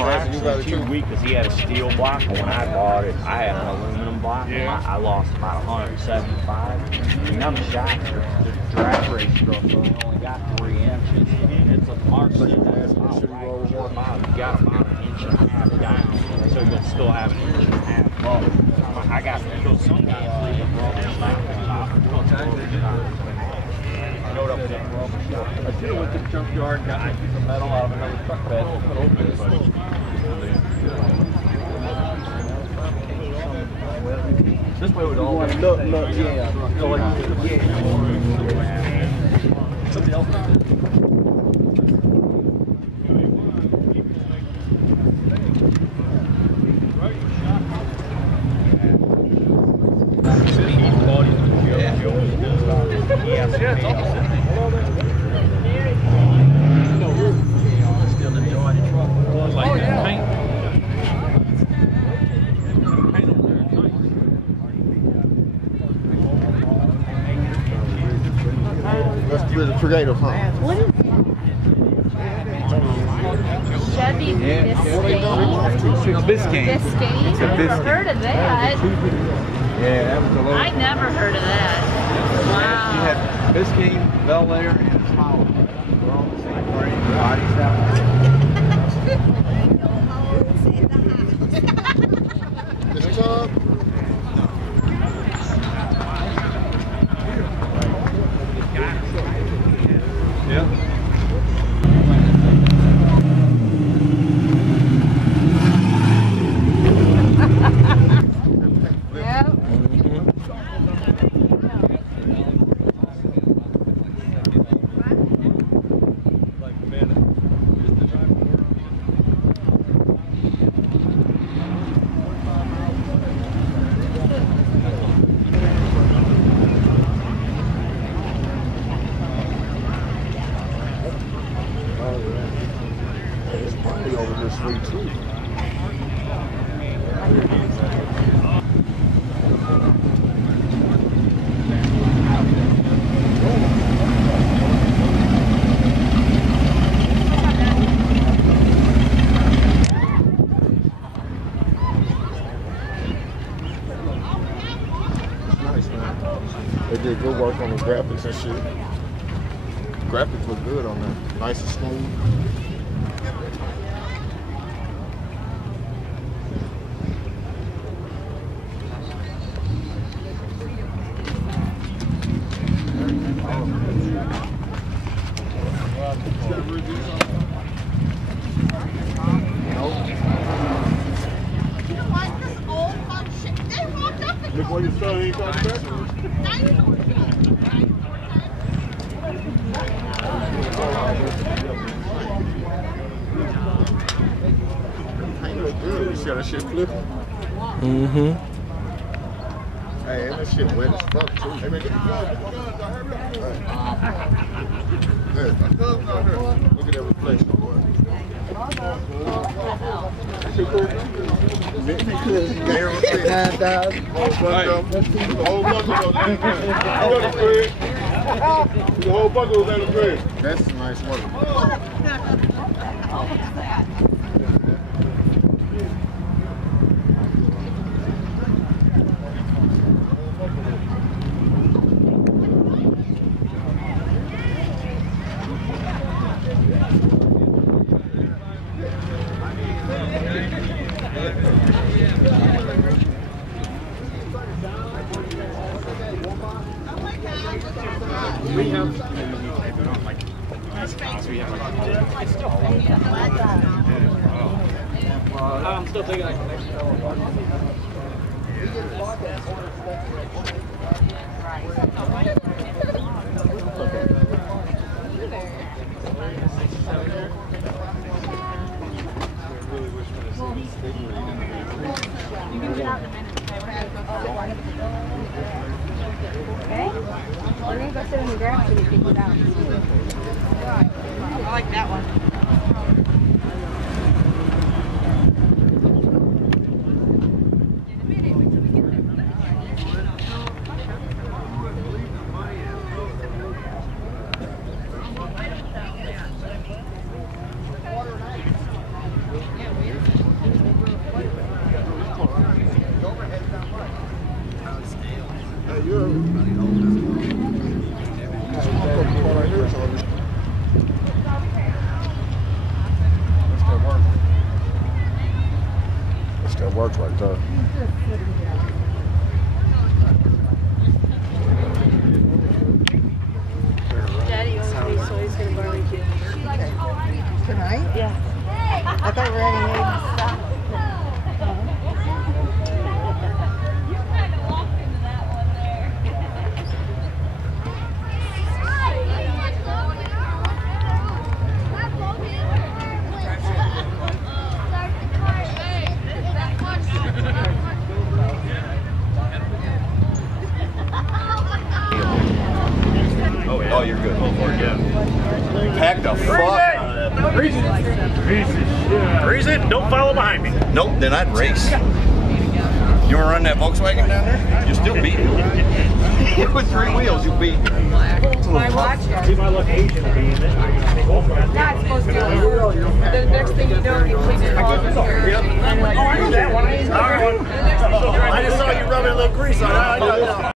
well, actually too weak because he had a steel block. And when I bought it, I had an aluminum block. Yeah. I lost about 175. And I'm shot. The drag race structure only got 3 inches. It's a mark that has about right 4 miles. You got about 1.5 inches down, so you can still have 1.5 inches up. I got to go some guys leave the rubber stop. I should have went to the junkyard and got a piece of metal out of another truck bed. This way would all look, yeah. Somebody else. Creative, huh? What is it? Chevy Biscayne. Biscayne. Biscayne? It's a I've never Biscayne. heard of that. Yeah, that was a little. I never heard of that. Wow. You had Biscayne, Bel Air, and Smile. They're all the same frame, body style. This time? Yeah. They did good work on the graphics and shit. Graphics look good on that. Nice and smooth. Look what your son ain't coming back. Good. You see how that shit flipping? Mm-hmm. Hey, and that shit wet as fuck too. Hey man, get the guns, Hey, look at that reflection, boy. That shit cool. Because you got here with 9,000. The whole bucket was in the whole bucket was in the bread. That's nice work. We have like it's still fun. I'm still thinking like next You can get out in a minute. Okay? We're going to go sit in the grass and you can get out. I like that one. Yeah, we starts right there. Daddy owns me, so he's gonna barbecue. Tonight? Yeah. I thought we were having eggs. Oh, you're good. Pack the fuck out of that. Freeze it. Don't follow behind me. Nope, then I'd race. You wanna run that Volkswagen down there? You're still beating me. With 3 wheels, you beat me. My watch. See my look Asian being it. Not supposed to. The next thing you know, you clean it all over here. Oh, I knew that one. I just saw you rubbing a little grease on it.